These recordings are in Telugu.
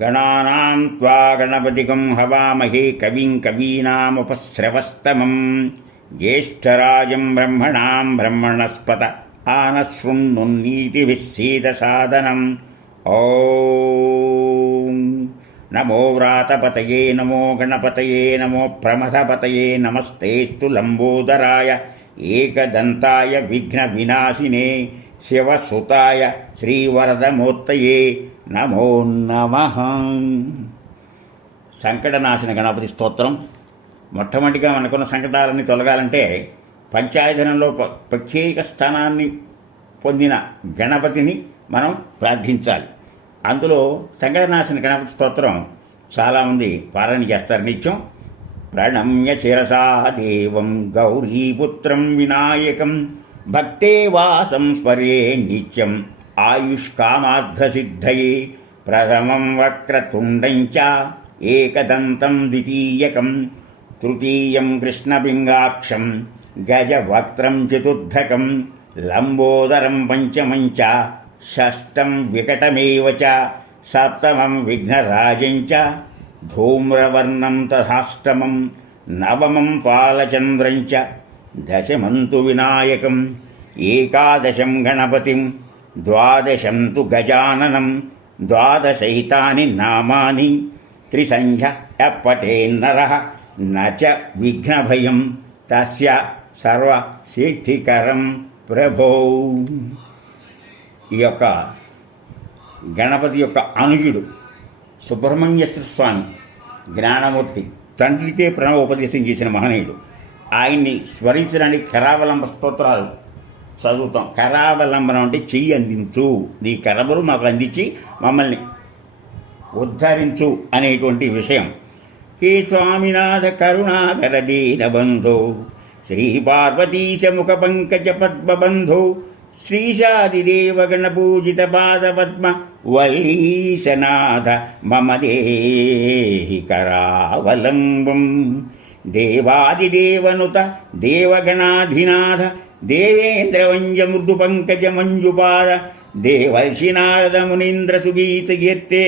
गणानां त्वा गणपतिकं हवामहे कविं कवीनामुपस्रवस्तमं ज्येष्ठराजं ब्रह्मणां ब्रह्मणस्पत आनश्रृण्नुतिभिः सेदसादनम् ओ नमो व्रातपतये नमो गणपतये नमो प्रमथपतये नमस्तेस्तु लम्बोदराय एकदन्ताय विघ्नविनाशिने शिवसुताय श्रीवरदमूर्तये నమో నమ. సంకటనాశన గణపతి స్తోత్రం. మొట్టమొదటిగా మనకున్న సంకటాలన్నీ తొలగాలంటే పంచాయతనంలో ప- ప్రత్యేక స్థానాన్ని పొందిన గణపతిని మనం ప్రార్థించాలి. అందులో సంకటనాశన గణపతి స్తోత్రం చాలామంది పారాయణ చేస్తారు నిత్యం. ప్రణమ్య శిరసా దేవం గౌరీపుత్రం వినాయకం భక్తే వాసం స్మరే నిత్యం. आयुष्कामार्थसिद्धये प्रथमं वक्रतुण्डं च एकदन्तं द्वितीयकं, तृतीयं कृष्णबिङ्गाक्षं गजवक्त्रं चतुर्धकं लम्बोदरं पञ्चमं च, षष्ठं विकटमेव च, सप्तमं विघ्नराजं च, धूम्रवर्णं तथाष्टमं, नवमं पालचन्द्रं च, दशमं तु विनायकम्, एकादशं गणपतिं ద్వాదశం తు గజాననం ద్వాదశైతాని నామాని త్రిసంఖ్య పటేన్నర నచ విఘ్నభయం తస్య సర్వసిద్ధికరం ప్రభో. ఈ యొక్క గణపతి యొక్క అనుజుడు సుబ్రహ్మణ్యేశ్వర స్వామి జ్ఞానమూర్తి తండ్రికే ప్రణవోపదేశం చేసిన మహనీయుడు. ఆయన్ని స్మరించడానికి కరావలంబ స్తోత్రాలు చదువుతాం. కరావలంబనం అంటే చెయ్యి అందించు. నీ కరబలు మాకు అందించి మమ్మల్ని ఉద్ధరించు అనేటువంటి విషయం. హే స్వామినాథ కరుణాకర దీనబంధో శ్రీ పార్వతీశ ముఖ పంకజ పద్మబంధో శ్రీశాదిదేవ పూజిత పాద పద్మ వల్లీశనాథ మమ దేహి కరావలంబం. దేవాదిదేవనుత దేవగణాధినాథ దేవేంద్రవంజ మృదు పంకజ మంజుపాద దేవర్షి నారద మునీంద్ర సుగీత కీర్తే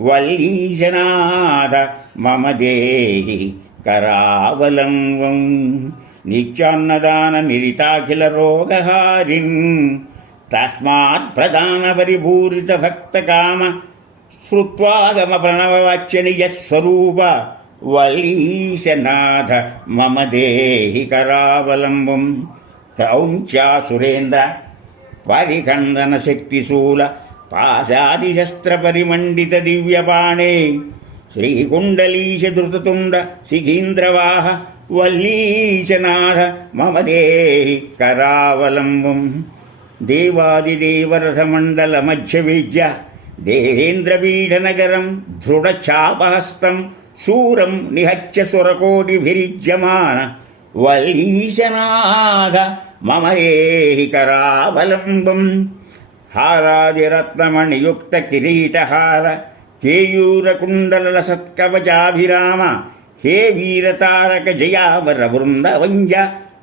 వల్లీశనాథ మమ దేహి కరావలంబం నిత్యాన్నదాన నిరితాఖిల రోగహారిన్ తస్మాత్ ప్రధాన పరిభూరిత భక్త కామ శ్రుత్వాగమ ప్రణవవాచ్య నిజ వలీశనాథ మమ దేహి కరావలంబం క్రౌంచా సురేంద్ర పరిఖండన శక్తిశూల పాశాదిశస్త్ర పరిమండిత దివ్యపాణే. శ్రీకుండలీశ ధృతతుండ శిఖీంద్రవాహ వల్లీశనాథ మమ దేహి కరావలంబం దేవాదిదేవరథమండల మధ్యవేద్య దేవేంద్రపీఠనగరం దృఢచాపహస్తం శూరం నిహత్య సురకోటిభిరిజ్యమాన వల్లీశనాథ మమ కరావలంబం హారాదిరత్నమణియుక్త కిరీటహార కేయూరకుండల సత్కవచాభిరామ హే వీరతారక జయావర వృందవంజ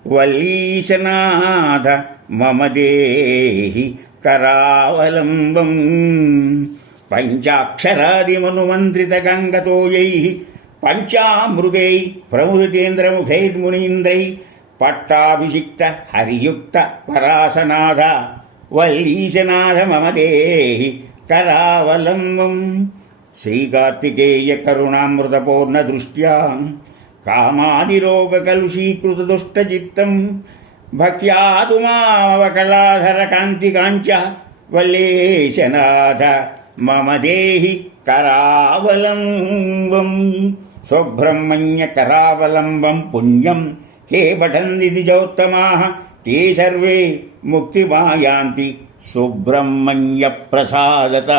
వల్లీశనాథ మమ దేహి కరావలంబం. పంచాక్షరాదిమనుమంత్రిత గంగతోయై పంచామృగై ప్రముదితేంద్రముఖైర్మునీంద్రై పట్టాభిషిక్త హరియుక్త పరాసనాథ వల్లీశనాథ మమ దేహి కరావలంబం శ్రీకార్తికేయ కరుణామృతపూర్ణ దృష్ట్యా కామాదిరోగ కలుషీకృత మమ దేహి కరావలంబం స్వబ్రహ్మణ్య కరావలంబం పుణ్యం హే పఠంది దిజోత్తమా తే సర్వే ముక్తిమాయాంతి సుబ్రహ్మణ్య ప్రసాదత.